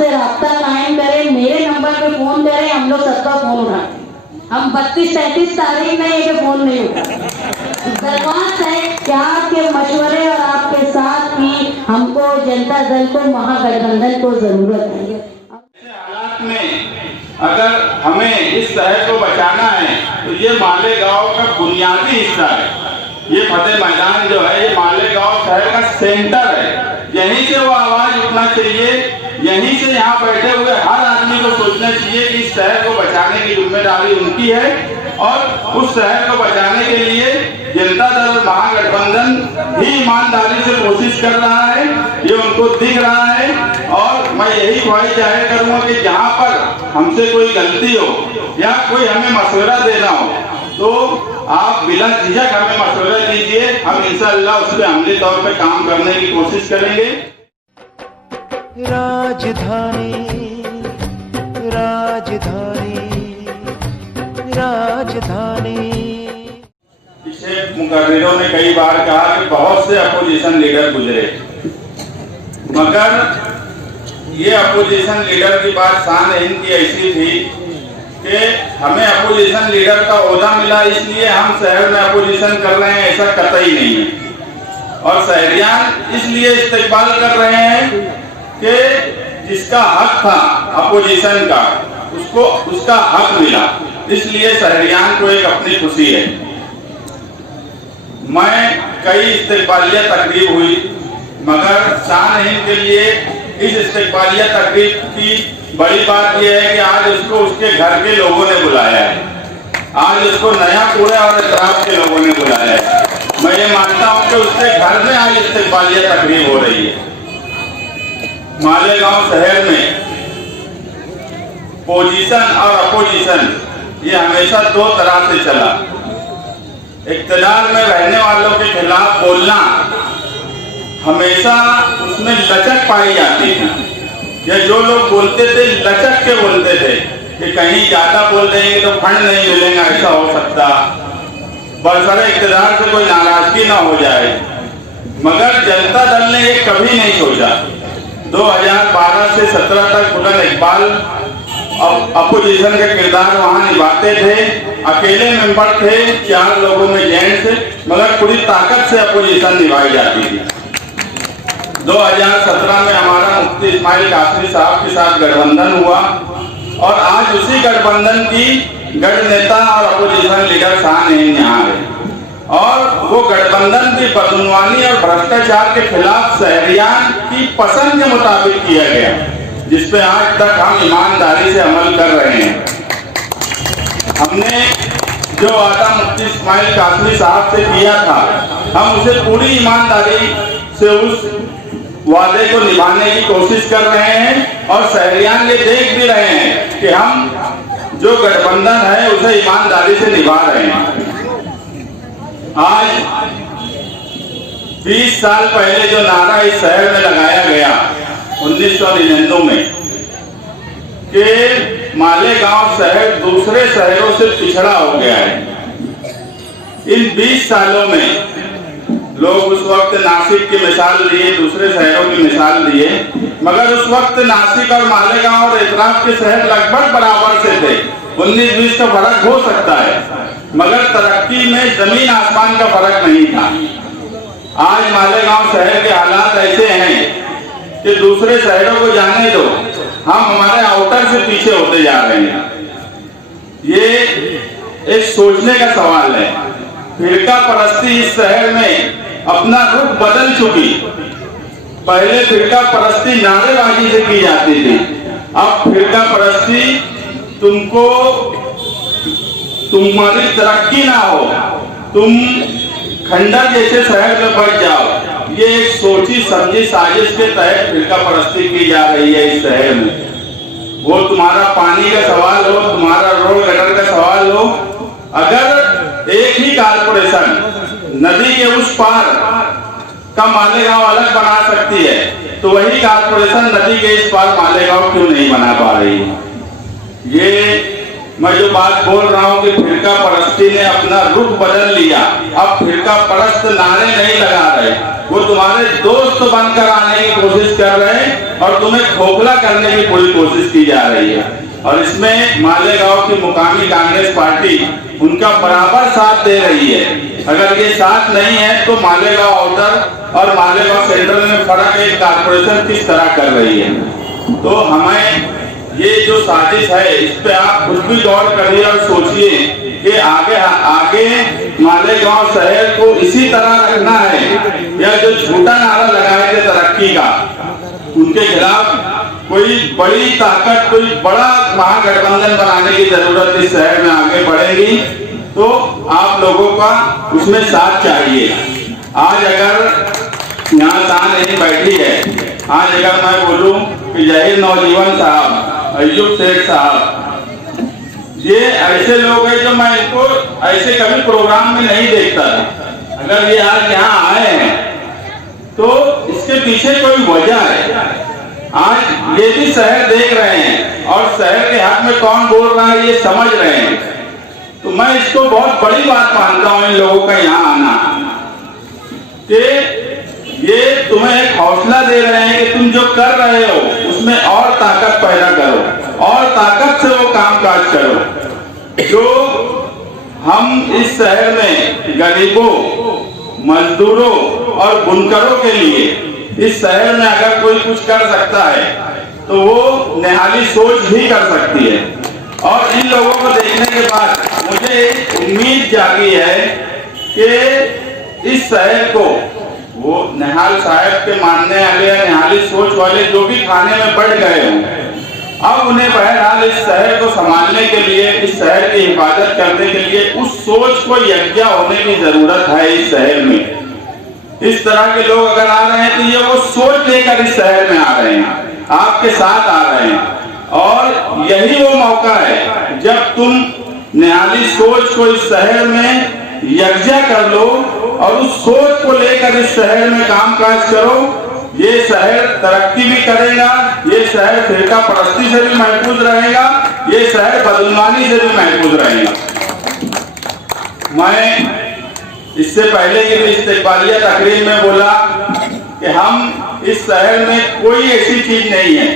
हमसे राब्ता कायम करें, मेरे नंबर पे फोन करें, हम लोग सबका फोन उठाते हैं। हम 32-33 तारीख में एक फोन नहीं उठाते। दरख्वास्त है कि आपके मशवरे और आपके साथ ही हमको जनता दल को, महागठबंधन को जरूरत है। हालात में अगर हमें इस शहर को बचाना है तो ये मालेगांव का बुनियादी हिस्सा है। ये फतेह मैदान जो है ये मालेगांव शहर का सेंटर है। यहीं से वो आवाज उठना चाहिए, यहीं से यहाँ बैठे हुए हर आदमी को सोचना चाहिए कि इस शहर को बचाने की जिम्मेदारी उनकी है और उस शहर को बचाने के लिए जनता दल और महागठबंधन ही ईमानदारी से कोशिश कर रहा है, ये उनको दिख रहा है। और मैं यही ख्वाहिश जाहिर करूंगा कि जहाँ पर हमसे कोई गलती हो या कोई हमें मशवरा देना हो तो आप बिना झिझक हमें मशवरा दीजिए, हम इंशाअल्लाह उस पर अमली तौर पे काम करने की कोशिश करेंगे। राजधानी राजधानी राजधानी। पीछे मुकर्रिरों ने कई बार कहा कि बहुत से अपोजिशन लीडर गुजरे, मगर ये अपोजिशन लीडर की बात शान हिंद की ऐसी थी कि हमें अपोजिशन लीडर का ओहदा मिला इसलिए हम शहर में अपोजिशन कर रहे हैं, ऐसा कतई नहीं है। और शहरियान इसलिए इस्तेकबाल कर रहे हैं कि जिसका हक था अपोजिशन का उसको उसका हक मिला, इसलिए शहरियान को एक अपनी खुशी है। मैं कई इस्तेकबालिया तकरीब हुई, मगर शान हिंद के लिए इस इस्तेकबालिया तकरीब की बड़ी बात यह है कि आज उसको उसके घर के लोगों ने बुलाया है, आज उसको नया पूरे और इतराफ के लोगों ने बुलाया है। मैं ये मानता हूँ कि उसके घर में आज इस्तेकबालिया तकरीब हो रही है। मालेगांव शहर में पोजीशन और अपोजिशन ये हमेशा दो तरह से चला। इक़्तिदार में रहने वालों के खिलाफ बोलना हमेशा उसमें लचक पाई जाती थी। ये जो लोग बोलते थे लचक के बोलते थे कि कहीं ज्यादा बोल देंगे तो फंड नहीं मिलेगा, ऐसा हो सकता, बरसरे इक़्तिदार से कोई नाराजगी ना हो जाए। मगर जनता दल ने ये कभी नहीं सोचा। 2012 से 17 तक बुलंद इकबाल अपोजिशन का किरदार वहाँ निभाते थे, अकेले मेंबर थे, 4 लोगों में जेंट्स, मगर पूरी ताकत से अपोजिशन निभाई जाती थी। 2017 में हमारा मुफ्ती इस्माइल कासमी साहब के साथ गठबंधन हुआ और आज उसी गठबंधन की गढ़ नेता और अपोजिशन लीडर शान हिंद यहाँ है। और वो गठबंधन की बदनवानी और भ्रष्टाचार के खिलाफ शहरियान की पसंद के मुताबिक किया गया, जिसपे आज तक हम ईमानदारी से अमल कर रहे हैं। हमने जो वादा मुफ्ती इस्माइल कासमी साहब से किया था, हम उसे पूरी ईमानदारी से उस वादे को निभाने की कोशिश कर रहे हैं और शहरियान ये देख भी रहे हैं कि हम जो गठबंधन है उसे ईमानदारी से निभा रहे हैं। आज 20 साल पहले जो नारा इस शहर में लगाया गया 1999 में कि मालेगांव शहर दूसरे शहरों से पिछड़ा हो गया है, इन 20 सालों में लोग उस वक्त नासिक की मिसाल दिए, दूसरे शहरों की मिसाल दिए, मगर उस वक्त नासिक और मालेगांव और इतराफ के शहर लगभग बराबर से थे। 19-20 का फर्क हो सकता है, मगर तरक्की में जमीन आसमान का फर्क नहीं था। आज मालेगांव शहर के हालात ऐसे हैं कि दूसरे शहरों को जाने दो, हम हमारे आउटर से पीछे होते जा रहे हैं। ये एक सोचने का सवाल है। फिरका परस्ती इस शहर में अपना रुख बदल चुकी। पहले फिरका परस्ती नारेबाजी से की जाती थी, अब फिरका परस्ती तुम्हारी तरक्की ना हो, तुम खंडर जैसे शहर में बढ़ जाओ, ये एक सोची समझी साजिश के तहत फिरका परस्ती की जा रही है इस शहर में। वो तुम्हारा पानी का सवाल हो, तुम्हारा रोड गटर का सवाल हो, अगर एक ही कारपोरेशन नदी के उस पार का मालेगांव अलग बना सकती है तो वही कारपोरेशन नदी के इस पार मालेगांव क्यों नहीं बना पा रही है? ये मैं जो बात बोल रहा हूँ कि फिरका परस्ती ने अपना रुख बदल लिया, अब फिरका परस्त नारे नहीं लगा रहे, वो तुम्हारे दोस्त बनकर आने की कोशिश कर रहे हैं और तुम्हें खोखला करने की पूरी कोशिश की जा रही है। और इसमें मालेगांव की मुकामी कांग्रेस पार्टी उनका बराबर साथ दे रही है। अगर ये साथ नहीं है तो मालेगांव आउटर और मालेगांव सेंट्रल में फर्क एक कारपोरेशन किस तरह कर रही है। तो हमें ये जो साजिश है इस पे आप कुछ भी गौर करिए और सोचिए कि आगे मालेगांव शहर को इसी तरह रखना है या जो झूठा नारा लगाए थे तरक्की का, उनके खिलाफ कोई बड़ी ताकत, कोई बड़ा महागठबंधन बनाने की जरूरत इस शहर में आगे बढ़ेगी। तो आप लोगों का उसमें साथ चाहिए। आज अगर यहाँ शान नहीं बैठी है, आज अगर मैं बोलूं कि जहीर नौजीवन साहब, अय्यूब सेठ साहब, ये ऐसे लोग हैं जो मैं इनको ऐसे कभी प्रोग्राम में नहीं देखता था। अगर ये आज यहाँ आए हैं तो इसके पीछे कोई वजह है। आज ये भी शहर देख रहे हैं और शहर के हक में कौन बोल रहा है ये समझ रहे हैं। तो मैं इसको बहुत बड़ी बात मानता हूँ इन लोगों का यहाँ आना, कि ये तुम्हें एक हौसला दे रहे हैं कि तुम जो कर रहे हो उसमें और ताकत पैदा करो और ताकत से वो काम काज करो। जो हम इस शहर में गरीबों, मजदूरों और बुनकरों के लिए इस शहर में अगर कोई कुछ कर सकता है तो वो निहाली सोच ही कर सकती है। और इन लोगों को देखने के बाद मुझे उम्मीद जागी है कि इस शहर को वो निहाल साहब के मानने वाले या निहाली सोच वाले जो भी खाने में बढ़ गए हों, अब उन्हें बहरहाल इस शहर को संभालने के लिए, इस शहर की हिफाजत करने के लिए उस सोच को यज्ञ होने की जरूरत है इस शहर में। इस तरह के लोग अगर आ रहे हैं तो ये वो सोच लेकर इस शहर में आ रहे हैं, आपके साथ आ रहे हैं। और यही वो मौका है जब तुम निहाली सोच को इस शहर में यज्ञ कर लो और उस सोच को लेकर इस शहर में कामकाज करो। ये शहर तरक्की भी करेगा, ये शहर फिरका परस्ती से भी महफूज रहेगा, ये शहर बदुनवानी से भी महफूज रहेगा। मैं इससे पहले की भी इस्तेकबालिया तकरीर में बोला कि हम इस शहर में कोई ऐसी चीज नहीं है।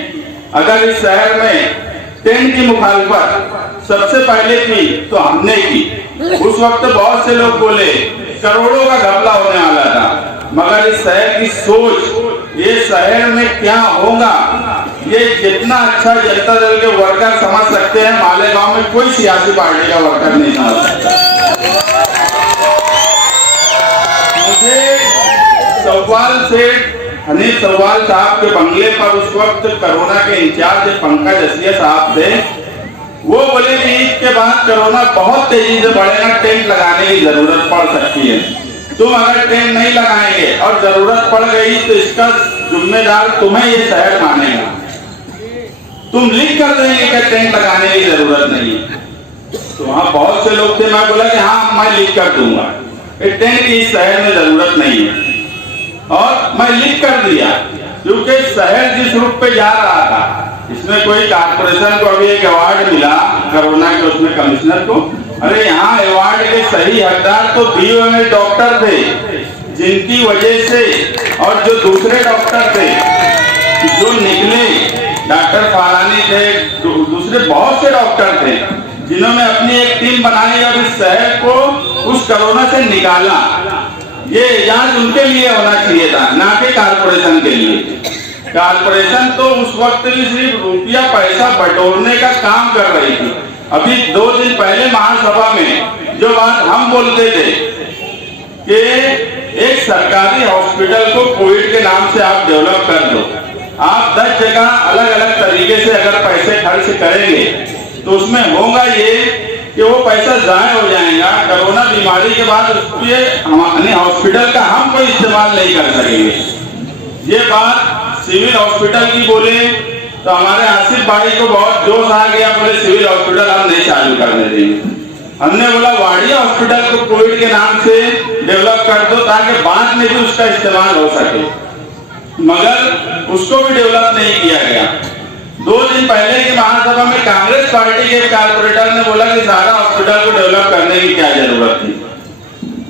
अगर इस शहर में टेंट की मुखालफत सबसे पहले की तो हमने की। उस वक्त बहुत से लोग बोले करोड़ों का घपला होने वाला था, मगर इस शहर की सोच, ये शहर में क्या होगा, ये जितना अच्छा जनता दल के वर्कर समझ सकते हैं, मालेगांव में कोई सियासी पार्टी का वर्कर नहीं समझ सकता। मुझे सवाल सेठ हनीफ सवाल साहब के बंगले पर उस वक्त कोरोना के इंचार्ज पंकज असिया साहब थे। वो बोले कि ईद के बाद कोरोना बहुत तेजी से बढ़ेगा, टेंट लगाने की जरूरत पड़ सकती है। तुम अगर टेंट नहीं लगाएंगे और जरूरत पड़ गई तो इसका जिम्मेदार तुम्हें ये शहर मानेगा। तुम लिख कर देंगे कि टेंट लगाने की जरूरत नहीं है। तो वहाँ बहुत से लोग थे, मैं बोला कि हाँ मैं लिख कर दूंगा, टेंट की इस शहर में जरूरत नहीं है। और मैं लिख कर दिया, क्योंकि शहर जिस रूप पे जा रहा था, इसमें कोई कारपोरेशन को अभी एक अवार्ड मिला कोरोना के, उसमें कमिश्नर को। अरे यहाँ अवार्ड के सही हकदार तो बीओएमएस डॉक्टर थे, जिनकी वजह से, और जो दूसरे डॉक्टर थे जो निकले, डॉक्टर फालानी थे, दूसरे बहुत से डॉक्टर थे जिन्होंने अपनी एक टीम बनाई और इस शहर को उस कोरोना से निकाला। ये एजाज उनके लिए होना चाहिए था, ना कि कारपोरेशन के लिए। कारपोरेशन तो उस वक्त भी सिर्फ रुपया पैसा बटोरने का काम कर रही थी। अभी 2 दिन पहले महासभा में जो बात हम बोलते थे कि एक सरकारी हॉस्पिटल को कोविड के नाम से आप डेवलप कर दो, आप 10 जगह अलग अलग तरीके से अगर पैसे खर्च करेंगे तो उसमें होगा ये कि वो पैसा जाया हो जाएगा। कोरोना बीमारी के बाद उसके हॉस्पिटल का हम कोई इस्तेमाल नहीं कर सकेंगे। ये बात सिविल हॉस्पिटल की बोले तो हमारे आसिफ भाई को बहुत जोश आ गया, बोले सिविल हॉस्पिटल हम नहीं चालू करने देंगे। हमने बोला वाडिया हॉस्पिटल को कोविड के नाम से डेवलप कर दो ताकि बाद में भी उसका इस्तेमाल हो सके, मगर उसको भी डेवलप नहीं किया गया। 2 दिन पहले की महासभा में कांग्रेस पार्टी के कारपोरेटर ने बोला कि सारा हॉस्पिटल को डेवलप करने की क्या जरूरत थी।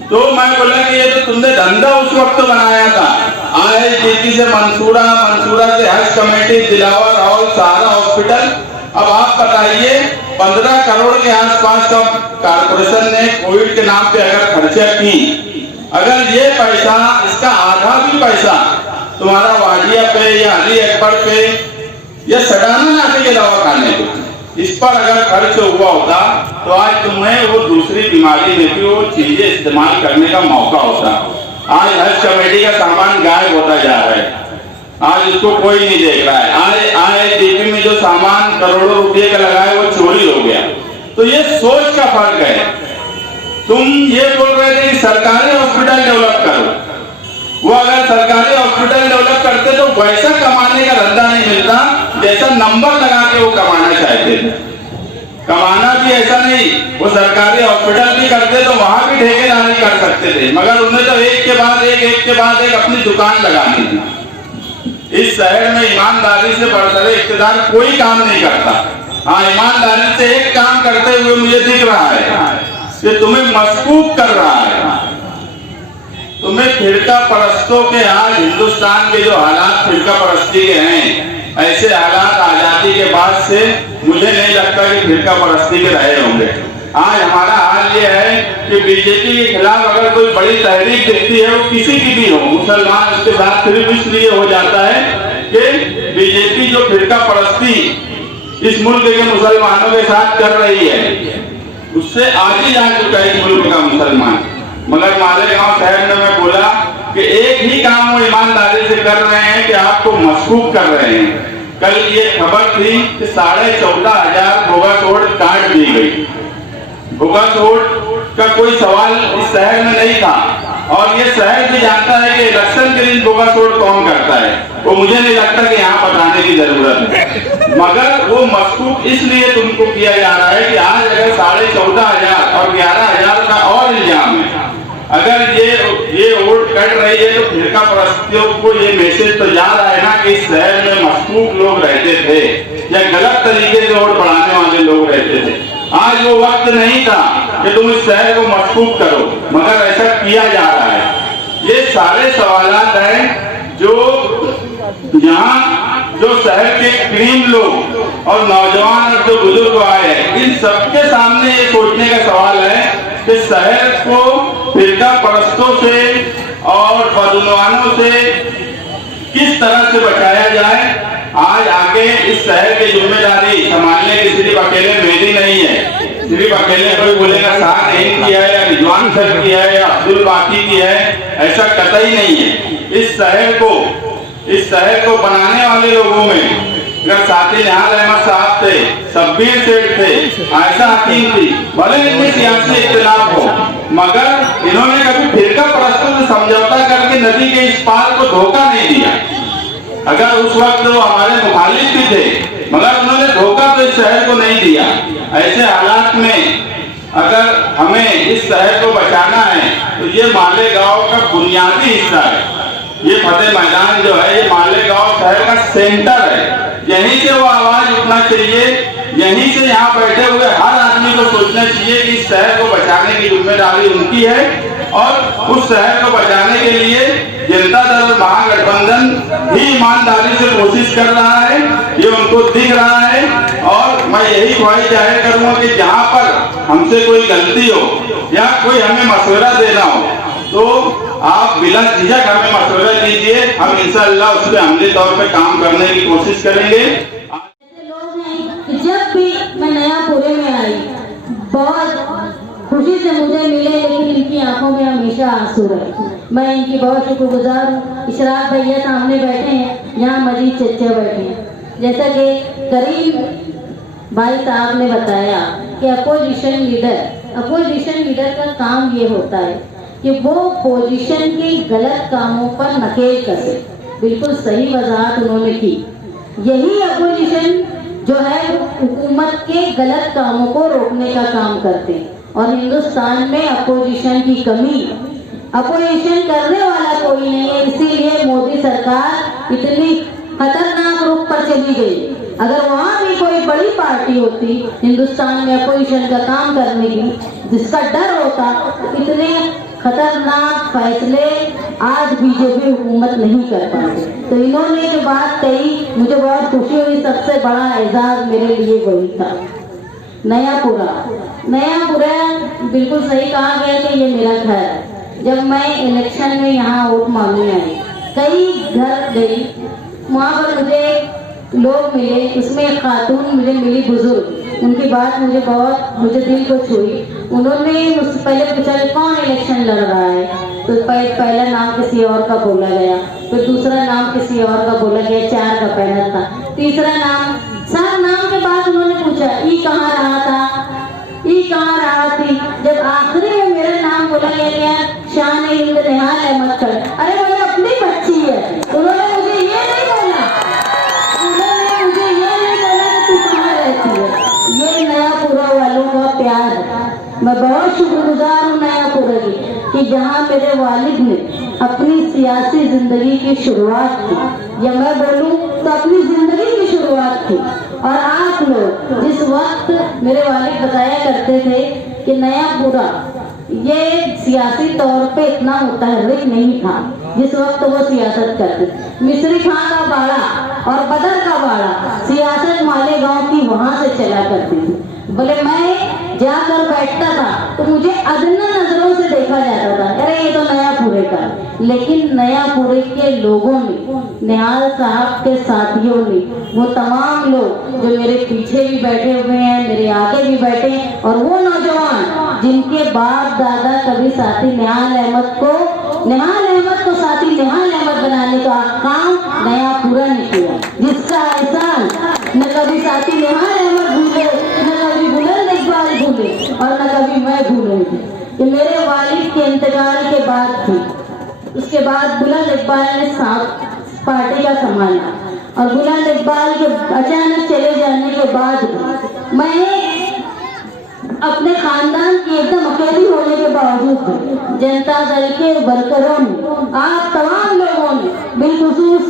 तो मैं बोला कि ये तो तुमने धंधा उस वक्त बनाया था। IITT से मंसूरा, मंसूरा से हज कमेटी, दिलावर हॉल, सारा हॉस्पिटल। अब आप बताइए 15 करोड़ के आसपास का कारपोरेशन ने कोविड के नाम पे अगर खर्चा की, अगर ये पैसा, इसका आधा भी पैसा तुम्हारा वाडिया पे या अली अकबर पे या सडाना नाके के दवाखाने पे इस पर अगर खर्च हुआ होता तो आज तुम्हें वो दूसरी बीमारी में भी वो चीजें इस्तेमाल करने का मौका होता। आज हज कमेटी का सामान गायब होता जा रहा है, आज इसको कोई नहीं देख रहा है। आज IITT में जो सामान करोड़ों रुपए का लगा है वो चोरी हो गया। तो ये सोच का फर्क है। तुम ये बोल रहे थे कि सरकारी हॉस्पिटल डेवलप करो, वो अगर सरकारी हॉस्पिटल डेवलप करते तो वैसा कमाने का धंधा नहीं मिलता जैसा नंबर लगा के वो कमाना चाहते थे। कमाना भी ऐसा नहीं, वो सरकारी हॉस्पिटल भी करते तो वहां भी ठेकेदारी कर सकते थे, मगर उन्हें तो एक के बाद एक अपनी दुकान लगानी थी। इस शहर में ईमानदारी से बढ़कर इख्तियार कोई काम नहीं करता। हाँ, ईमानदारी से एक काम करते हुए मुझे दिख रहा है कि तुम्हें मशकूक कर रहा है। तुम्हें फिरका परस्तों के आज हिंदुस्तान के जो हालात फिरका परस्ती के हैं, ऐसे हालात आजादी के बाद से मुझे नहीं लगता कि फिरका परस्ती के रहे होंगे। आज हमारा हाल ये है कि बीजेपी के खिलाफ अगर कोई बड़ी तहरीक दिखती है, वो किसी की भी हो, मुसलमान उसके साथ सिर्फ इसलिए हो जाता है कि बीजेपी जो फिरका परस्ती इस मुल्क के मुसलमानों के साथ कर रही है, उससे आगे जा चुका है इस मुल्क का मुसलमान। मगर मालेगांव शहर में मैं बोला कि एक ही काम वो ईमानदारी से कर रहे हैं कि आपको मशकूक कर रहे हैं। कल ये खबर थी कि 14,500 भोगा तोड़ काट दी गई। भोगा तोड़ का कोई सवाल इस शहर में नहीं था, और ये शहर भी जानता है कि इलेक्शन के दिन भोगा तोड़ कौन करता है। वो मुझे नहीं लगता कि यहाँ बताने की जरूरत है, मगर वो मशकूक इसलिए तुमको किया जा रहा है कि आज अगर 14,500 और 11,000 का और इल्जाम है, अगर ये वोट कट रही है तो फिरका परस्तियों को ये मैसेज तो जा रहा है ना कि इस शहर में मशकूक लोग रहते थे या गलत तरीके से वोट बढ़ाने वाले लोग रहते थे। आज वो वक्त नहीं था कि तुम इस शहर को मशकूक करो, मगर ऐसा किया जा रहा है। ये सारे सवालात हैं जो यहाँ जो शहर के क्रीम लोग और नौजवान और जो बुजुर्ग आए हैं, इन सबके सामने ये सोचने का सवाल है कि शहर को फिरका परस्तों से और बदनवानों से किस तरह से बचाया जाए। आज आगे इस शहर की जिम्मेदारी संभालने की सिर्फ अकेले मेरी नहीं है, सिर्फ अकेले कोई बोलेगा साथ की है या रिजवान सर की है या अब्दुल बाकी की है, ऐसा कतई नहीं है। इस शहर को बनाने वाले लोगों में अगर साथी निहाल अहमद साहब थे, शब्बीर सेठ थे, आयशा हकीम थी, भले इनके सियासी इख्तिलाफ हो, मगर इन्होंने कभी फिरका परस्तों से समझौता करके नदी के इस पार को धोखा नहीं दिया। अगर उस वक्त वो हमारे मुखालिफ भी थे, मगर उन्होंने धोखा तो इस शहर को नहीं दिया। ऐसे हालात में अगर हमें इस शहर को बचाना है तो ये मालेगांव का बुनियादी हिस्सा है। ये फतेह मैदान जो है, ये मालेगांव शहर का सेंटर है। यहीं से वो आवाज उठना चाहिए, यहीं से यहाँ बैठे हुए हर आदमी को सोचना चाहिए कि इस शहर को बचाने की जिम्मेदारी उनकी है, और उस शहर को बचाने के लिए जनता दल और महागठबंधन ही ईमानदारी से कोशिश कर रहा है, ये उनको दिख रहा है। और मैं यही ख्वाहिश जाहिर करूंगा कि जहाँ पर हमसे कोई गलती हो या कोई हमें मशवरा देना हो तो आप बिला झिझक हमें मशवरा दीजिए, हम इंशाअल्लाह उस पर अमली तौर पे काम करने की कोशिश करेंगे। लोग हैं कि जब भी मैं नयापुरे में आई बहुत खुशी से मुझे मिले, लेकिन इनकी आंखों में हमेशा आंसू रहे। मैं इनकी बहुत शुक्रगुजार हूँ। इशराक भैया सामने बैठे हैं, यहाँ मजीद चच्चा बैठे हैं। जैसा कि करीम भाई साहब ने बताया कि अपोजिशन लीडर का काम ये होता है कि वो पोजीशन के गलत कामों पर नकेल कसे। बिल्कुल सही वजाहत उन्होंने की। यही अपोजिशन जो है हुकूमत के गलत कामों को रोकने का काम करते हैं, और हिंदुस्तान में अपोजिशन की कमी, अपोजिशन करने वाला कोई नहीं है। इसीलिए मोदी सरकार इतनी खतरनाक रुख पर चली गई। अगर वहाँ भी कोई बड़ी पार्टी होती हिंदुस्तान में अपोजिशन का काम करने की, जिसका डर होता, इतने खतरनाक फैसले आज बीजेपी हुकूमत नहीं कर पाती। तो इन्होंने जो बात कही मुझे बहुत खुशी हुई। सबसे बड़ा एजाज मेरे लिए वही था। नयापुरा बिल्कुल सही कहा गया कि ये मेरा घर है। जब मैं इलेक्शन में यहाँ वोट मांगने आई, कई घर गई, वहाँ पर मुझे लोग मिले, उसमें एक खातून मुझे मिली बुजुर्ग, उनकी बात मुझे दिल को छुई। उन्होंने मुझसे पहले पूछा कि कौन इलेक्शन लड़ रहा है, तो पहला नाम किसी और का बोला गया, फिर दूसरा नाम किसी और का बोला गया, 4 का पैनल था, तीसरा नाम, 7 नाम के बाद उन्होंने पूछा ई कहाँ रहा थी। जब आखिरी में मेरा नाम बोला गया शान हिंद निहाल अहमद कर, अरे मेरी अपनी बच्ची है। उन्होंने मुझे ये नहीं बोला कि तू कहाँ रहती है। ये नयापुरा वालों का प्यार है। मैं बहुत शुक्रगुजार हूँ नयापुरा की कि जहाँ मेरे वालिद ने अपनी सियासी जिंदगी की शुरुआत की, या मैं बोलूँ तो अपनी जिंदगी की शुरुआत की। और आप लोग जिस वक्त मेरे वालिद बताया करते थे कि नयापुरा ये सियासी तौर पे इतना मुतहर्रिक नहीं था, जिस वक्त वो सियासत करते, मिस्री खां का बाड़ा और बदर का बाड़ा सियासत मालेगांव की वहां से चला करती थी। बोले मैं जाकर बैठता था तो मुझे अदना नजरों से देखा जाता था, अरे ये तो नयापुरे का। लेकिन नयापुरे के लोगों ने, निहाल साहब के साथियों ने, वो तमाम लोग जो मेरे पीछे भी बैठे हुए हैं, मेरे आगे भी बैठे हैं, और वो नौजवान जिनके बाप दादा कभी साथी निहाल अहमद को साथी निहाल अहमद बनाने का काम नयापुरा ने किया, जिसका एहसान न कभी साथी निहाल अहमद भूले, न कभी बुलंद इकबाल भूले, और न कभी मैं भूलूंगी। ये मेरे वालिद के इंतकाल के बाद थी। उसके बाद बुलंद इकबाल ने पार्टी का संभाला, और बुलंद इकबाल के अचानक चले जाने के बाद मैं अपने खानदान की एकदम अकेली होने के बावजूद जनता दल के वर्करों ने, आप तमाम लोगों ने, बिलखुसूस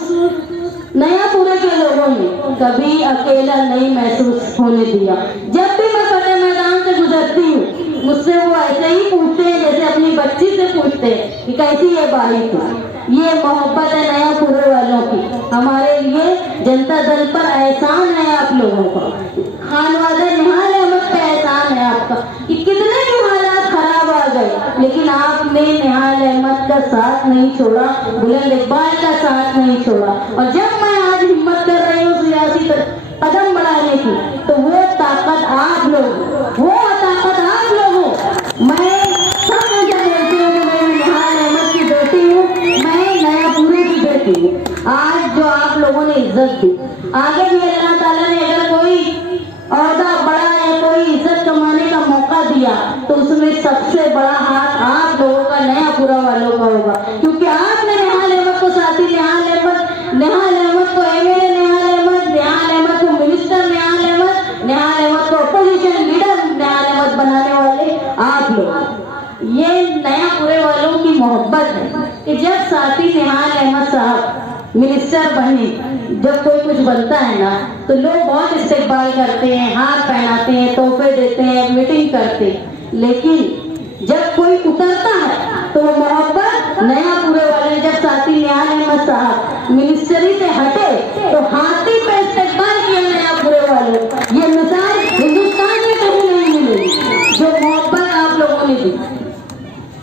नयापुरे के लोगों ने कभी अकेला नहीं महसूस होने दिया। जब भी मैं फतेह मैदान से गुजरती हूँ, मुझसे वो ऐसे ही पूछते हैं जैसे अपनी बच्ची से पूछते हैं कि कैसी है बाई थी। ये मोहब्बत है नयापुरे वालों की। हमारे लिए जनता दल पर एहसान है आप लोगों का, खानवादा निहाल अहमद पे एहसान है आपका कि कितने भी हालात खराब आ गए, लेकिन आपने निहाल अहमद का साथ नहीं छोड़ा, बुलंद इकबाल का साथ नहीं छोड़ा। और जब मैं आज हिम्मत कर रही हूँ सियासी कदम बढ़ाने की, तो वो ताकत आप लोग हो। मैं सब मुझे बोलती हूँ कि मैं निहाल अहमद की बेटी हूँ, मैं नयापुरे की बेटी हूँ। आज जो आप लोगों ने इज्जत दी, आगे भी अल्लाह ताला ने अगर कोई औहदा बड़ा या कोई इज्जत कमाने का मौका दिया, तो उसमें सबसे बड़ा हाथ आप लोगों का, नयापुरा वालों का होगा, क्योंकि आपने निहाल अहमद को साथी निहाल अहमद को एमएलए निहाल अहमद को मिनिस्टर निहाल अहमद को अपोजिशन लीडर निहाल अहमद बनाने वाले आप लोग। ये नयापुरे वालों की मोहब्बत है कि जब साथी निहाल अहमद साहब मिनिस्टर बने, जब कोई कुछ बनता है ना, तो लोग बहुत इस्तेकबाल करते हैं, हार पहनाते हैं, तोहफे देते हैं, मीटिंग करते हैं। लेकिन जब कोई उतरता है तो वो मोहब्बत नयापुरे वाले, जब साथी निहाल अहमद साहब मिनिस्टरी से हटे तो हाथी पे इस्तेकबाल किया नयापुरे वालों। ये मिसाल हिंदुस्तान में कहीं नहीं मिलेगी जो मोहब्बत आप लोगों ने दी।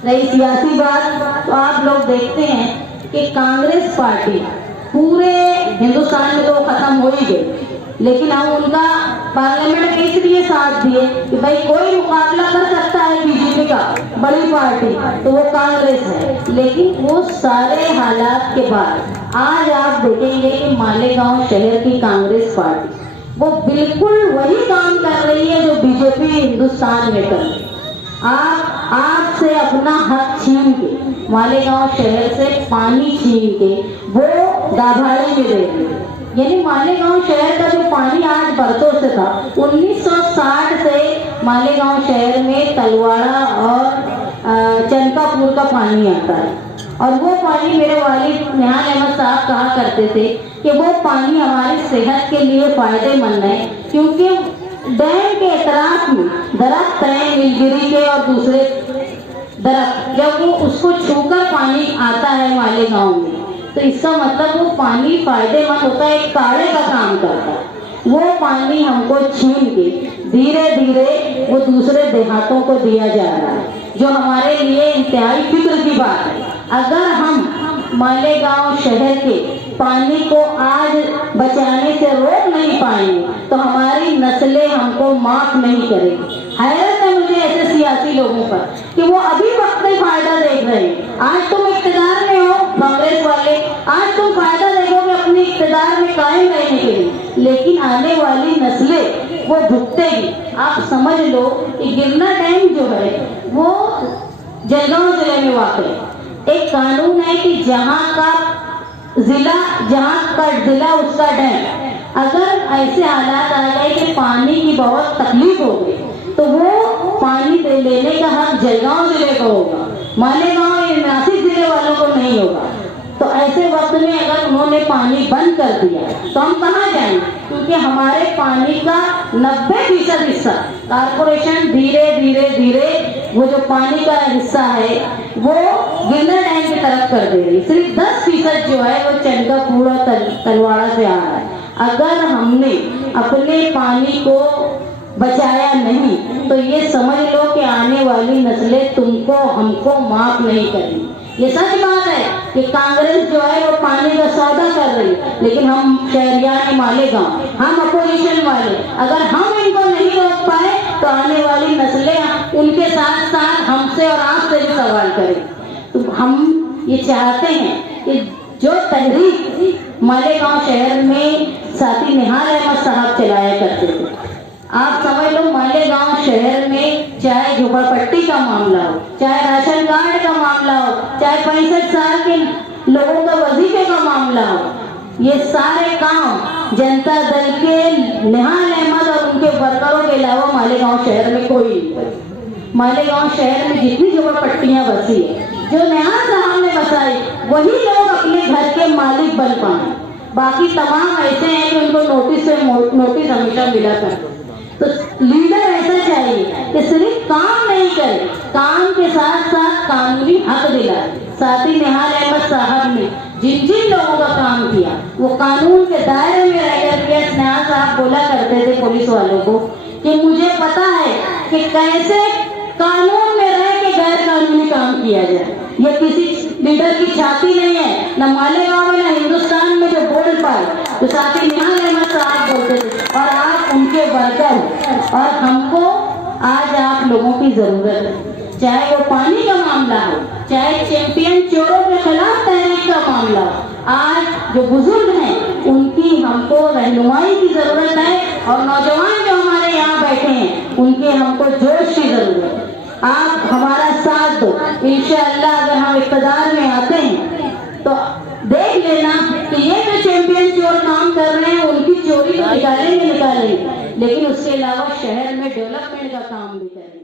रही सियासी बात, तो आप लोग देखते हैं कि कांग्रेस पार्टी पूरे हिंदुस्तान में तो खत्म हो ही गई, लेकिन हम उनका पार्लियामेंट में इसलिए साथ दिए कि भाई कोई मुकाबला कर सकता है बीजेपी का, बड़ी पार्टी, तो वो कांग्रेस है। लेकिन वो सारे हालात के बाद आज आप देखेंगे कि मालेगांव शहर की कांग्रेस पार्टी वो बिल्कुल वही काम कर रही है जो बीजेपी हिंदुस्तान में कर रही है। आपसे अपना हक छीन के, मालेगांव शहर से पानी छीन के वो दाभाड़े में दे रही है। यानी मालेगांव शहर का जो पानी आज बरसों से था, 1960 से मालेगांव शहर में तलवाड़ा और चनकापुर का पानी आता है, और वो पानी मेरे वालिद निहाल अहमद साहब कहा करते थे कि वो पानी हमारी सेहत के लिए फायदेमंद है, क्योंकि डैम के एतराफ में दरख्त हैं नीलगिरी के और दूसरे दरख्त, जब वो उसको छूकर पानी आता है मालेगांव में तो इसका मतलब वो पानी फायदेमंद होता है, एक काढ़े का काम करता है। वो पानी हमको छीन के धीरे धीरे वो दूसरे देहातों को दिया जा रहा है, जो हमारे लिए इंतहाई फिक्र की बात है। अगर हम मालेगांव शहर के पानी को आज बचाने से रोक नहीं पाएंगे तो हमारी नस्लें हमको माफ नहीं करेगी। हैरत है मुझे ऐसे सियासी लोगों पर कि वो अभी वक्त में फायदा देख रहे हैं। आज तुम इख्तियार में हो कांग्रेस वाले, आज तुम फायदा देखोगे अपने इख्तियार में कायम रहने के लिए, लेकिन आने वाली नस्लें वो भुगतेगी। आप समझ लो कि गिरना डैम जो है वो जलगांव जिले में वाक़ है। एक कानून है कि जहाँ का जिला उसका डैम। अगर ऐसे हालात आ गए कि पानी की बहुत तकलीफ हो गई तो वो पानी लेने का हक जलगांव जिले को होगा, मालेगांव या नासिक जिले वालों को नहीं होगा। तो ऐसे वक्त में अगर उन्होंने पानी बंद कर दिया तो हम कहाँ जाएंगे, क्योंकि हमारे पानी का 90% हिस्सा कारपोरेशन धीरे धीरे धीरे वो जो पानी का हिस्सा है वो गिरना डैम की तरफ कर दे रही। सिर्फ 10% जो है वो चंदकापुर और तलवाड़ा से आ रहा है। अगर हमने अपने पानी को बचाया नहीं तो ये समझ लो कि आने वाली नस्लें तुमको हमको माफ नहीं करेंगी। ये सच बात है कि कांग्रेस जो है वो पानी का सौदा कर रही है, लेकिन हम शहरियान मालेगांव, हम अपोजिशन वाले, अगर हम इनको नहीं रोक पाए तो आने वाली नस्लें उनके साथ साथ हमसे और आपसे भी सवाल करें। तो हम ये चाहते हैं कि जो तहरीक मालेगांव शहर में साथी निहाल अहमद साहब चलाया करते थे, आप समझ लो मालेगांव शहर में चाहे झोपड़पट्टी का मामला हो, चाहे राशन कार्ड का मामला हो, चाहे 65 साल के लोगों का वजीफे का मामला हो, ये सारे काम जनता दल के निहाल अहमद और उनके वर्करों के अलावा मालेगांव शहर में कोई नहीं। मालेगांव शहर में जितनी झोपड़पट्टियां बसी है जो निहाल साहब ने बसाई, वही लोग अपने घर के मालिक बन पाए। बाकी तमाम ऐसे हैं कि उनको नोटिस हमेशा मिला करते। तो लीडर ऐसा चाहिए कि सिर्फ काम नहीं करे, काम के साथ साथ कानूनी हक दिलाए। साथी निहाल अहमद साहब ने जिन जिन लोगों का काम किया वो कानून के दायरे में रहकर किया। निहाल साहब बोला करते थे पुलिस वालों को कि मुझे पता है कि कैसे कानून में रह के गैर कानूनी काम किया जाए। ये किसी लीडर की छाती नहीं है, न मालेगांव में न हिंदुस्तान में जो बोल पाए तो साथी निहाल अहमद साहब बोलते थे। और आप उनके वर्कर और हमको आज आप लोगों की जरूरत है, चाहे वो पानी का मामला हो, चाहे चैंपियन चोरों के खिलाफ तहरीक का मामला हो। आज जो बुजुर्ग हैं उनकी हमको रहनुमाई की जरूरत है और नौजवान जो हमारे यहाँ बैठे हैं उनके हमको जोश की जरूरत है। आप हमारा साथ दो, इंशाअल्लाह अगर हम इक़्तिदार में आते हैं तो देख लेना कि ये जो चैंपियन चोर काम कर रहे हैं उनकी चोरी तो निकालेंगे, लेकिन उसके अलावा शहर में डेवलपमेंट का काम भी करेंगे।